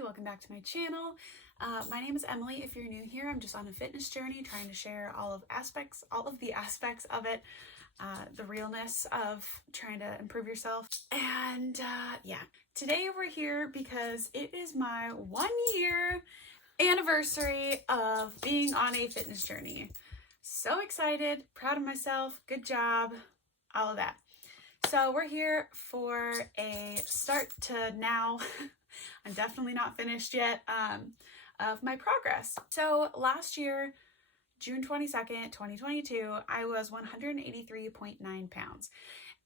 everybody, welcome back to my channel. My name is Emily. If you're new here, I'm just on a fitness journey trying to share all of the aspects of it, the realness of trying to improve yourself. And yeah, today we're here because it is my 1 year anniversary of being on a fitness journey. So excited, proud of myself, good job, all of that. So we're here for a start to now. I'm definitely not finished yet of my progress. So last year, June 22nd, 2022, I was 183.9 pounds.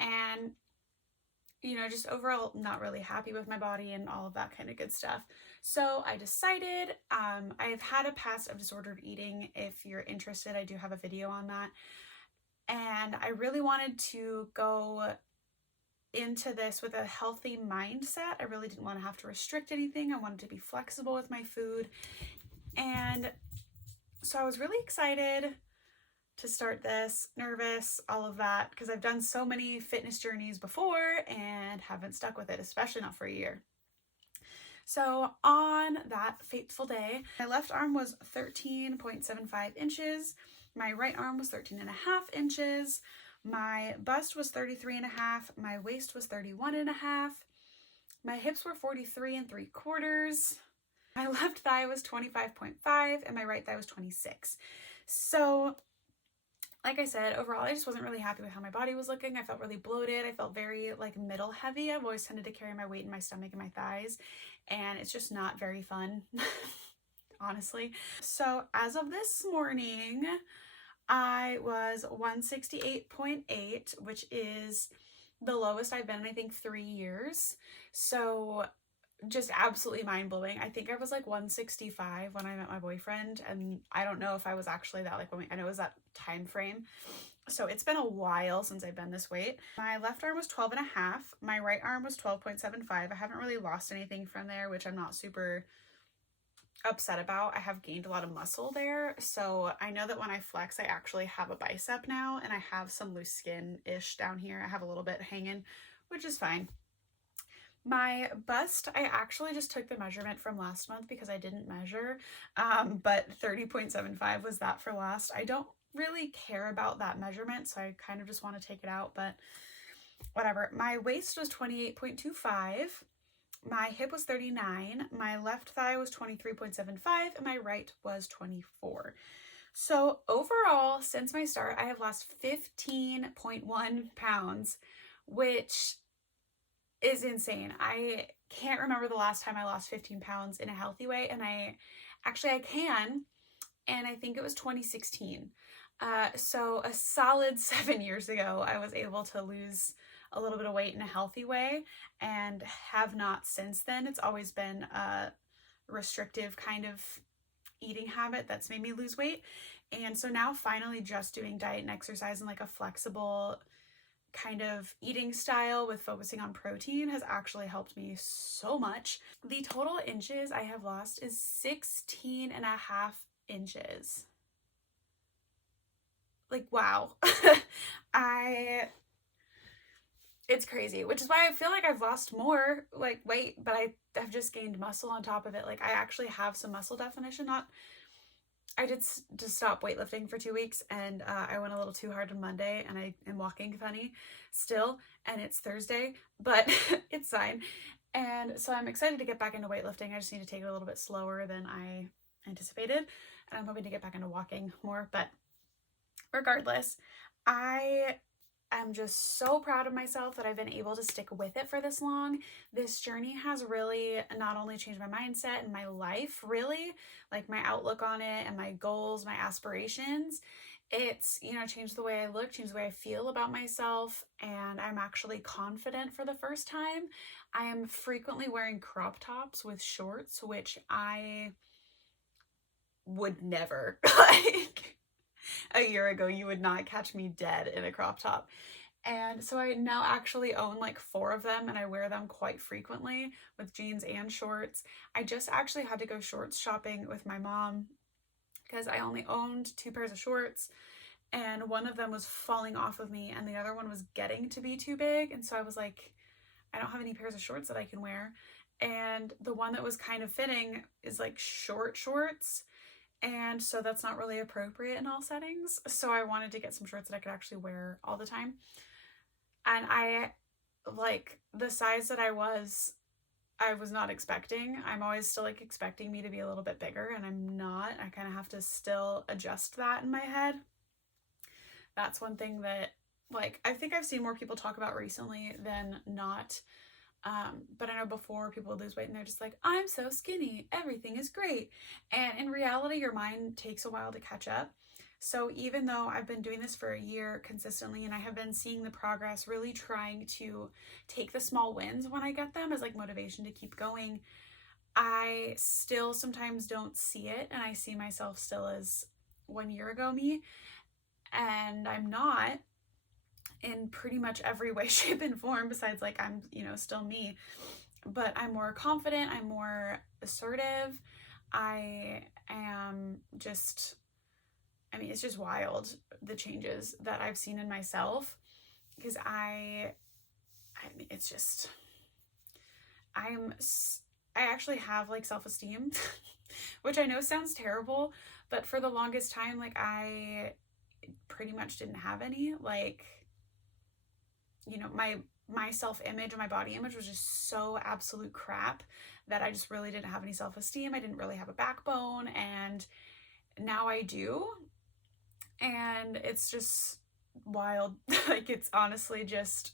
And, just overall not really happy with my body and all of that kind of good stuff. So I decided, I've had a past of disordered eating. If you're interested, I do have a video on that. And I really wanted to go into this with a healthy mindset. I really didn't want to have to restrict anything. I wanted to be flexible with my food. And so I was really excited to start this, nervous, all of that, because I've done so many fitness journeys before and haven't stuck with it, especially not for a year. So on that fateful day, my left arm was 13.75 inches. My right arm was 13.5 inches. My bust was 33.5. My waist was 31.5. My hips were 43 3/4. My left thigh was 25.5 and my right thigh was 26. So, like I said, overall, I just wasn't really happy with how my body was looking. I felt really bloated. I felt very middle heavy. I've always tended to carry my weight in my stomach and my thighs, and it's just not very fun, honestly. So as of this morning, I was 168.8, which is the lowest I've been in, I think, 3 years. So just absolutely mind-blowing. I think I was 165 when I met my boyfriend, and I don't know if I was actually that, I know it was that time frame. So it's been a while since I've been this weight. My left arm was 12.5. My right arm was 12.75. I haven't really lost anything from there, which I'm not super upset about. I have gained a lot of muscle there, so I know that when I flex I actually have a bicep now, and I have some loose skin-ish down here. I have a little bit hanging, which is fine. My bust, I actually just took the measurement from last month because I didn't measure, but 30.75 was that for last. I don't really care about that measurement, so I kind of just want to take it out, but whatever. My waist was 28.25. My hip was 39, my left thigh was 23.75, and my right was 24. So overall, since my start, I have lost 15.1 pounds, which is insane. I can't remember the last time I lost 15 pounds in a healthy way, and I can, and I think it was 2016. So a solid 7 years ago, I was able to lose a little bit of weight in a healthy way, and have not since then. It's always been a restrictive kind of eating habit that's made me lose weight. And so now finally just doing diet and exercise and a flexible kind of eating style with focusing on protein has actually helped me so much. The total inches I have lost is 16.5 inches. Wow. It's crazy, which is why I feel like I've lost more weight, but I've just gained muscle on top of it. I actually have some muscle definition. I did just stop weightlifting for 2 weeks, and I went a little too hard on Monday, and I am walking funny still, and it's Thursday, but it's fine. And so I'm excited to get back into weightlifting. I just need to take it a little bit slower than I anticipated, and I'm hoping to get back into walking more. But regardless, I'm just so proud of myself that I've been able to stick with it for this long. This journey has really not only changed my mindset and my life, really, my outlook on it and my goals, my aspirations. It's, changed the way I look, changed the way I feel about myself, and I'm actually confident for the first time. I am frequently wearing crop tops with shorts, which I would never, a year ago, you would not catch me dead in a crop top. And so I now actually own 4 of them, and I wear them quite frequently with jeans and shorts. I just actually had to go shorts shopping with my mom because I only owned 2 pairs of shorts, and one of them was falling off of me and the other one was getting to be too big. And so I was like, I don't have any pairs of shorts that I can wear. and the one that was kind of fitting is like short shorts, and so that's not really appropriate in all settings. So I wanted to get some shorts that I could actually wear all the time. And I like the size that I was not expecting. I'm always still like expecting me to be a little bit bigger, and I'm not. I kind of have to still adjust that in my head. That's one thing that like I think I've seen more people talk about recently than not. But I know before people would lose weight and they're just like, I'm so skinny, everything is great. And in reality, your mind takes a while to catch up. So even though I've been doing this for a year consistently and I have been seeing the progress, really trying to take the small wins when I get them as like motivation to keep going, I still sometimes don't see it, and I see myself still as 1 year ago me, and I'm not in pretty much every way, shape, and form besides like I'm, still me, but I'm more confident, I'm more assertive. I am just, it's just wild, the changes that I've seen in myself, because it's just, I actually have like self-esteem, which I know sounds terrible, but for the longest time, like I pretty much didn't have any. Like, my self-image and my body image was just so absolute crap that I just really didn't have any self-esteem. I didn't really have a backbone, and now I do. And it's just wild. Like, it's honestly just,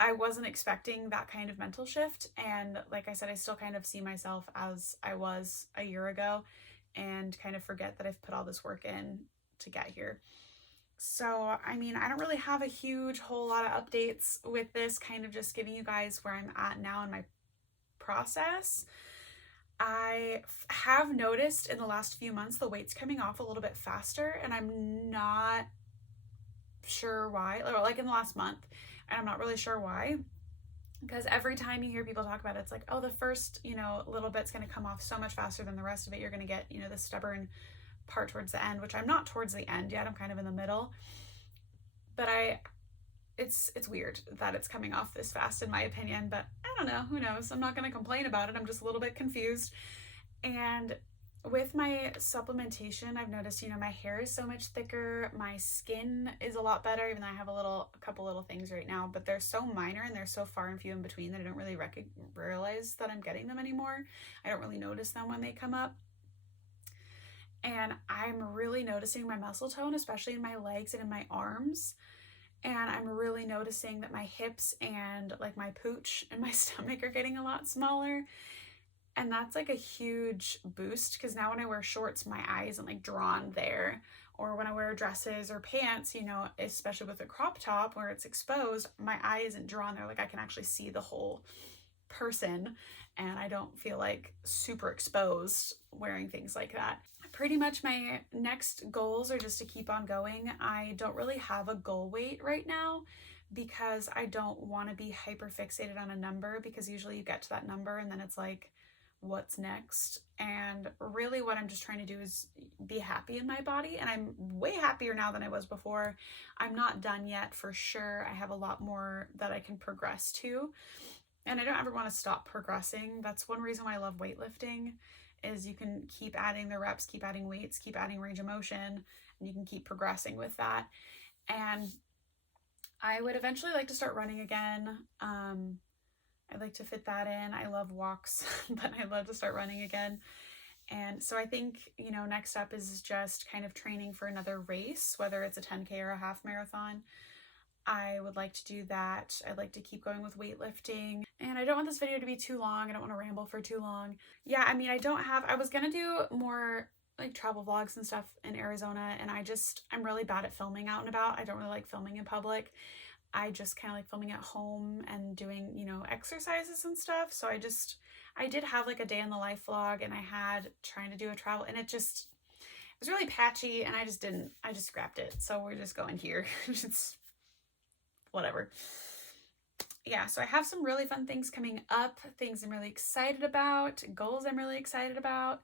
I wasn't expecting that kind of mental shift. And like I said, I still kind of see myself as I was a year ago and kind of forget that I've put all this work in to get here. So, I don't really have a whole lot of updates with this, kind of just giving you guys where I'm at now in my process. I have noticed in the last few months the weight's coming off a little bit faster, and I'm not sure why, or like in the last month, and I'm not really sure why, because every time you hear people talk about it, it's like, oh, the first, little bit's going to come off so much faster than the rest of it. You're going to get, the stubborn part towards the end, which I'm not towards the end yet. I'm kind of in the middle, but it's weird that it's coming off this fast in my opinion, but I don't know, who knows? I'm not going to complain about it. I'm just a little bit confused. And with my supplementation, I've noticed, my hair is so much thicker. My skin is a lot better, even though I have a couple little things right now, but they're so minor and they're so far and few in between that I don't really realize that I'm getting them anymore. I don't really notice them when they come up. And I'm really noticing my muscle tone, especially in my legs and in my arms. And I'm really noticing that my hips and like my pooch and my stomach are getting a lot smaller. And that's like a huge boost, because now when I wear shorts, my eye isn't like drawn there. Or when I wear dresses or pants, especially with a crop top where it's exposed, my eye isn't drawn there. Like I can actually see the whole person, and I don't feel like super exposed wearing things like that. Pretty much my next goals are just to keep on going. I don't really have a goal weight right now because I don't want to be hyper fixated on a number, because usually you get to that number and then it's like, what's next? And really what I'm just trying to do is be happy in my body, and I'm way happier now than I was before. I'm not done yet for sure. I have a lot more that I can progress to, and I don't ever want to stop progressing. That's one reason why I love weightlifting, is you can keep adding the reps, keep adding weights, keep adding range of motion, and you can keep progressing with that. And I would eventually like to start running again. I'd like to fit that in. I love walks, but I'd love to start running again. And so I think, next up is just kind of training for another race, whether it's a 10K or a half marathon. I would like to do that. I'd like to keep going with weightlifting. And I don't want this video to be too long. I don't want to ramble for too long. Yeah, I was going to do more like travel vlogs and stuff in Arizona, and I'm really bad at filming out and about. I don't really like filming in public. I just kind of like filming at home and doing, exercises and stuff. So I did have like a day in the life vlog, and I had trying to do a travel, and it was really patchy, and I just scrapped it. So we're just going here. It's whatever. Yeah, so I have some really fun things coming up, things I'm really excited about, goals I'm really excited about.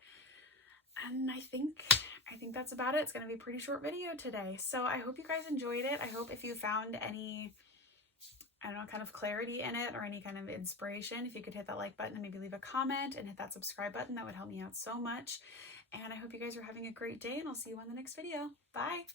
And I think that's about it. It's going to be a pretty short video today. So I hope you guys enjoyed it. I hope if you found any I don't know, kind of clarity in it or any kind of inspiration, if you could hit that like button and maybe leave a comment and hit that subscribe button, that would help me out so much. And I hope you guys are having a great day, and I'll see you on the next video. Bye!